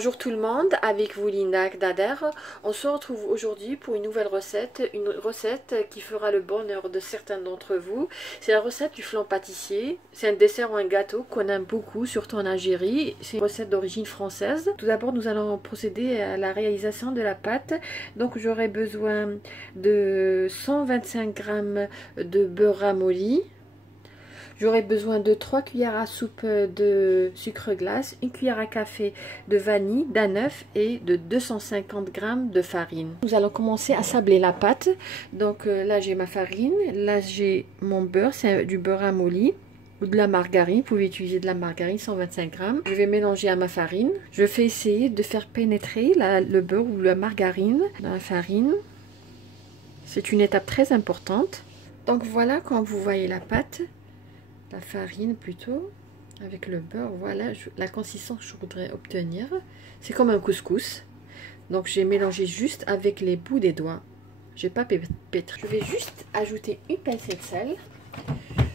Bonjour tout le monde, avec vous Linda Dader. On se retrouve aujourd'hui pour une nouvelle recette, qui fera le bonheur de certains d'entre vous. C'est la recette du flan pâtissier. C'est un dessert ou un gâteau qu'on aime beaucoup, surtout en Algérie. C'est une recette d'origine française. Tout d'abord, nous allons procéder à la réalisation de la pâte. Donc j'aurai besoin de 125 g de beurre ramolli. J'aurai besoin de 3 cuillères à soupe de sucre glace, 1 cuillère à café de vanille, d'un œuf et de 250 g de farine. Nous allons commencer à sabler la pâte. Donc là j'ai ma farine, là j'ai mon beurre, c'est du beurre ramolli ou de la margarine. Vous pouvez utiliser de la margarine, 125 g. Je vais mélanger à ma farine. Je fais essayer de faire pénétrer le beurre ou la margarine dans la farine. C'est une étape très importante. Donc voilà, quand vous voyez la pâte, la farine plutôt, avec le beurre, voilà la consistance que je voudrais obtenir. C'est comme un couscous. Donc j'ai mélangé juste avec les bouts des doigts. J'ai pas pétri. Je vais juste ajouter une pincée de sel.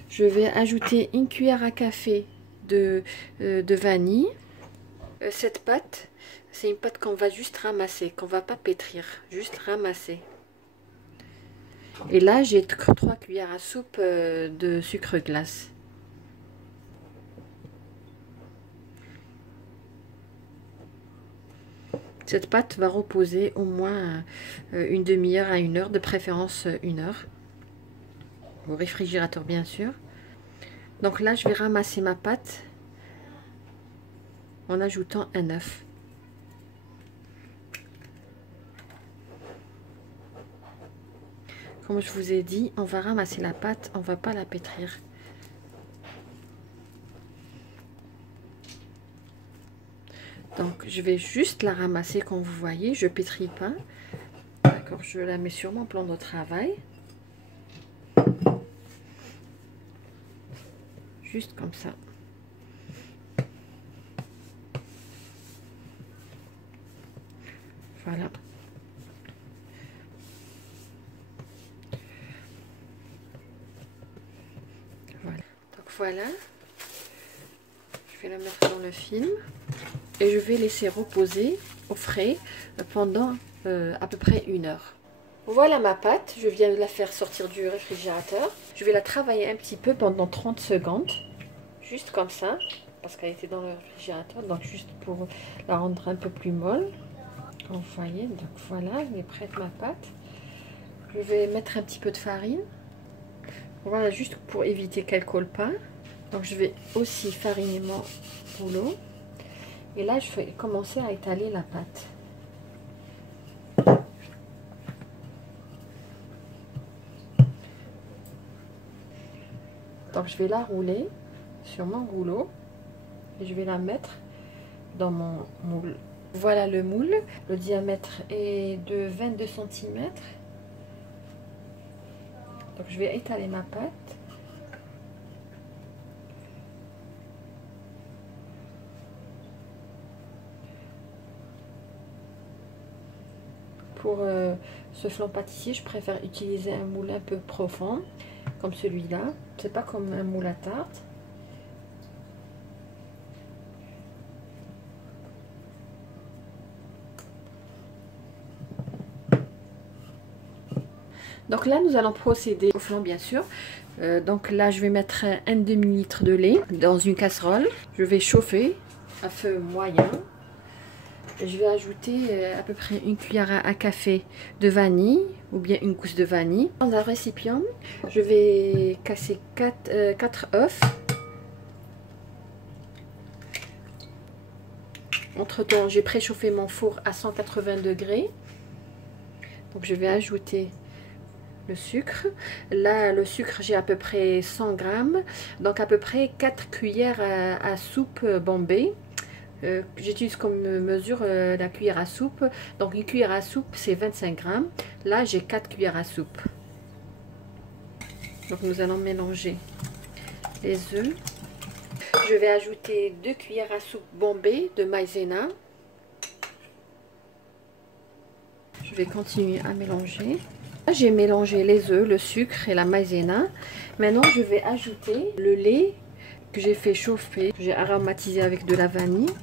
Je vais ajouter 1 cuillère à café de vanille. Cette pâte, c'est une pâte qu'on va juste ramasser, qu'on va pas pétrir, juste ramasser. Et là j'ai 3 cuillères à soupe de sucre glace. Cette pâte va reposer au moins une demi-heure à 1 heure, de préférence 1 heure, au réfrigérateur bien sûr. Donc là, je vais ramasser ma pâte en ajoutant un œuf. Comme je vous ai dit, on va ramasser la pâte, on ne va pas la pétrir. Donc je vais juste la ramasser comme vous voyez, je pétris pas. D'accord, je la mets sur mon plan de travail. Juste comme ça. Voilà. Voilà. Donc voilà. Je vais la mettre dans le film. Et je vais laisser reposer au frais pendant à peu près 1 heure. Voilà ma pâte, je viens de la faire sortir du réfrigérateur. Je vais la travailler un petit peu pendant 30 secondes, juste comme ça, parce qu'elle était dans le réfrigérateur, donc juste pour la rendre un peu plus molle. Comme vous voyez, donc voilà, elle est prête ma pâte. Je vais mettre un petit peu de farine, voilà, juste pour éviter qu'elle colle pas. Donc je vais aussi fariner mon rouleau. Et là, je vais commencer à étaler la pâte. Donc, je vais la rouler sur mon rouleau et je vais la mettre dans mon moule. Voilà le moule. Le diamètre est de 22 cm. Donc, je vais étaler ma pâte. Pour ce flan pâtissier, je préfère utiliser un moule un peu profond, comme celui-là. C'est pas comme un moule à tarte. Donc là, nous allons procéder au flan, bien sûr. Donc là, je vais mettre un demi-litre de lait dans une casserole. Je vais chauffer à feu moyen. Je vais ajouter à peu près 1 cuillère à café de vanille ou bien une gousse de vanille. Dans un récipient, je vais casser 4 œufs. Entre temps, j'ai préchauffé mon four à 180 degrés. Donc je vais ajouter le sucre. Là, le sucre, j'ai à peu près 100 g. Donc à peu près 4 cuillères à soupe Bombay. J'utilise comme mesure la cuillère à soupe. Donc une cuillère à soupe c'est 25 g. Là j'ai 4 cuillères à soupe. Donc nous allons mélanger les œufs. Je vais ajouter 2 cuillères à soupe Bombay de maïzena. Je vais continuer à mélanger. J'ai mélangé les œufs, le sucre et la maïzena. Maintenant je vais ajouter le lait que j'ai fait chauffer. J'ai aromatisé avec de la vanille.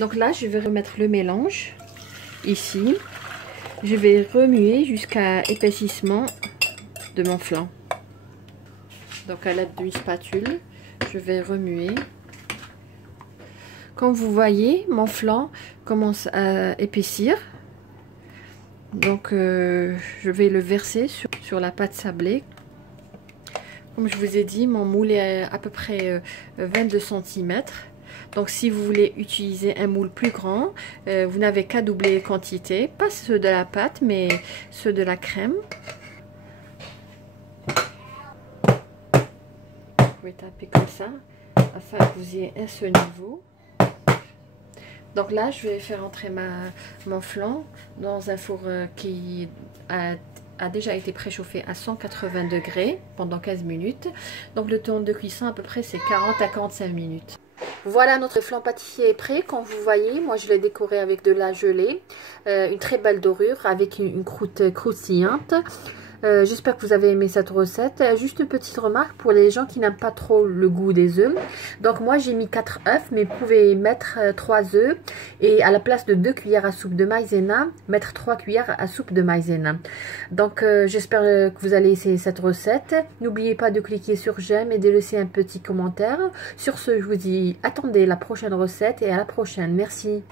Donc là, je vais remettre le mélange ici. Je vais remuer jusqu'à épaississement de mon flan. Donc à l'aide d'une spatule, je vais remuer. Comme vous voyez, mon flan commence à épaissir. Donc je vais le verser sur la pâte sablée. Comme je vous ai dit, mon moule est à peu près 22 cm. Donc si vous voulez utiliser un moule plus grand, vous n'avez qu'à doubler les quantités. Pas ceux de la pâte, mais ceux de la crème. Vous pouvez taper comme ça, afin que vous ayez un seul niveau. Donc là, je vais faire entrer mon flan dans un four qui a déjà été préchauffé à 180 degrés pendant 15 minutes. Donc le temps de cuisson à peu près c'est 40 à 45 minutes. Voilà, notre flan pâtissier est prêt. Comme vous voyez, moi je l'ai décoré avec de la gelée, une très belle dorure avec une croûte croustillante. J'espère que vous avez aimé cette recette. Juste une petite remarque pour les gens qui n'aiment pas trop le goût des œufs. Donc moi j'ai mis 4 œufs, mais vous pouvez mettre 3 œufs et à la place de 2 cuillères à soupe de maïzena, mettre 3 cuillères à soupe de maïzena. Donc j'espère que vous allez essayer cette recette. N'oubliez pas de cliquer sur j'aime et de laisser un petit commentaire. Sur ce, je vous dis attendez la prochaine recette et à la prochaine. Merci.